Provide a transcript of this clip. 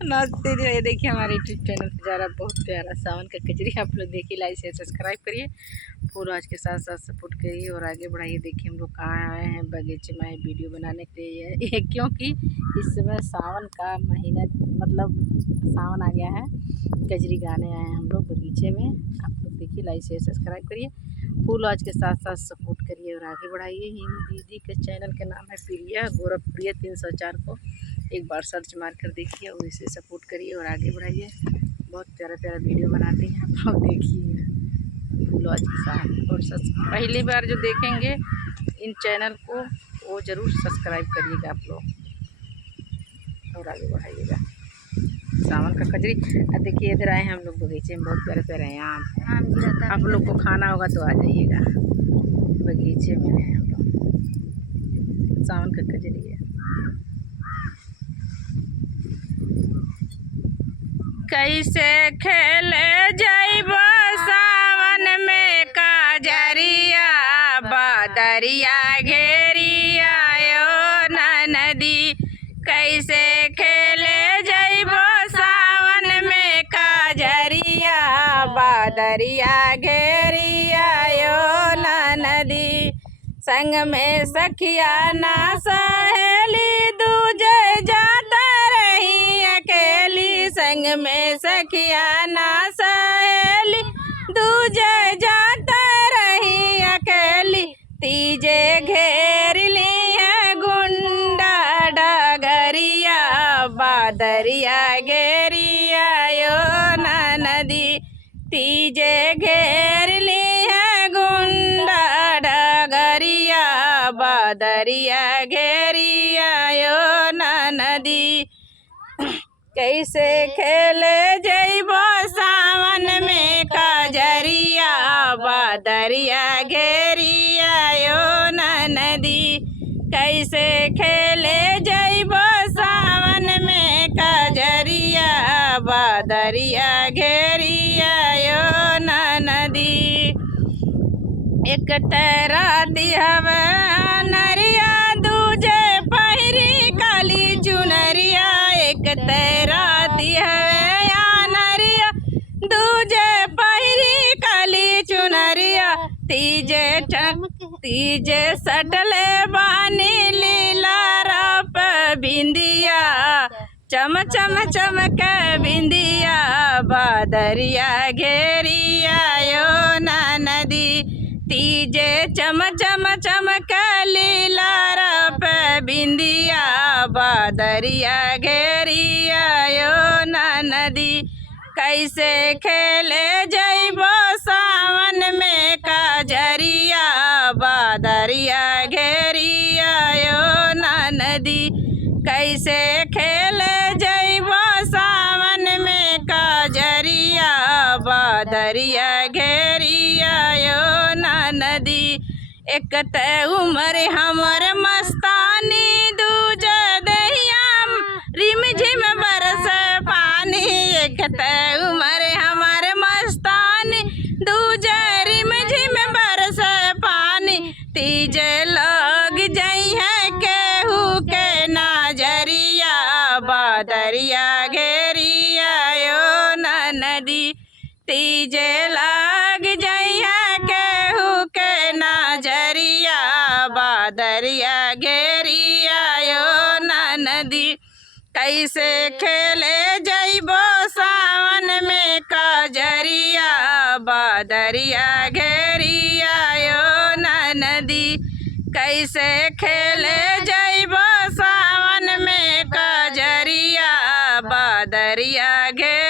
नमस्ते जी, ये देखिए हमारे यूट्यूब चैनल पे जा रहा है बहुत प्यारा सावन का कजरी। आप लोग देखिए, लाइक शेयर सब्सक्राइब करिए, फूल आज के साथ साथ सपोर्ट करिए और आगे बढ़ाइए। देखिए हम लोग कहाँ आए हैं, बगीचे में वीडियो बनाने के लिए ये क्योंकि इस समय सावन का महीना, मतलब सावन आ गया है। कजरी गाने आए हैं हम लोग बगीचे में। आप लोग देखिए, लाइक शेयर सब्सक्राइब करिए, फूल आज के साथ साथ सपोर्ट करिए और आगे बढ़ाइए। हिंदी दीदी के चैनल का नाम है प्रिया गोरखप्रिया 304 को एक बार सर्च मार कर देखिए और इसे सपोर्ट करिए और आगे बढ़ाइए। बहुत प्यारा प्यारा वीडियो बनाते हैं आप लोग, देखिए फूल आज के साथ। और पहली बार जो देखेंगे इन चैनल को वो ज़रूर सब्सक्राइब करिएगा आप लोग और आगे बढ़ाइएगा। सावन का कजरी देखिए, इधर आए हैं हम लोग बगीचे में, बहुत प्यारे प्यारे आम भी रहता है। आप लोग को खाना होगा तो आ जाइएगा, बगीचे में हैं हम लोग। सावन का कजरी है। कैसे खेले जइबो सावन में कजरिया, बदरिया घेरिया यो नदी। कैसे खेले जइबो सावन में कजरिया, बदरिया घेरिया यो नदी। संग में सखिया ना सहेली दूजे जाता रही अकेली। संग में सखिया ना सहेली दूजे जाता रही अकेली। तीजे घेर ली है गुंडा डगरिया, बादरिया घेरिया यो नदी। तीजे घेर ली है गुंडा डगरिया, बादरिया घेरिया यो नदी। कैसे खेले जइबो सावन में कजरिया, बादरिया घेरिया यो नदी। कैसे खेले जइबो सावन में कजरिया, बादरिया घेरिया यो नदी। एक तेरा दिहवे नरिया दूजे पहिरी काली चुनरिया। एक तेरा दिहवे या नरिया दूजे पहिरी काली चुनरिया। तीजे सटले बानी लीला रप बिंदिया, चम चम चमक बिंदिया, बादरिया घेरिया यो नदी। तीजे चम चम चमक लीला रप बिंदिया, बादरिया घेरिया यो नदी। कैसे खेले जइबो सावन में कजरिया, बादरिया घेरिया यो नदी। कैसे खेले जइबो सावन में कजरिया, बादरिया घेरिया यो नदी। एक ते उमर हमर मस्तानी, दूजे दहिया रिम झिम बरस पानी। एक ते उमर हमर मस्तानी, दूजे रिम झिम बरस पानी। तीजे लग जई है केहू के नजरिया, बादरिया घेरिया यो नदी। तीजे लग जई है केहू के नजरिया, बादरिया घेरिया यो नदी। कैसे खेले जइबो सावन में कजरिया, बादरिया घेरिया यो नदी। कैसे खेले जइबो सावन में कजरिया, बादरिया घेरिया।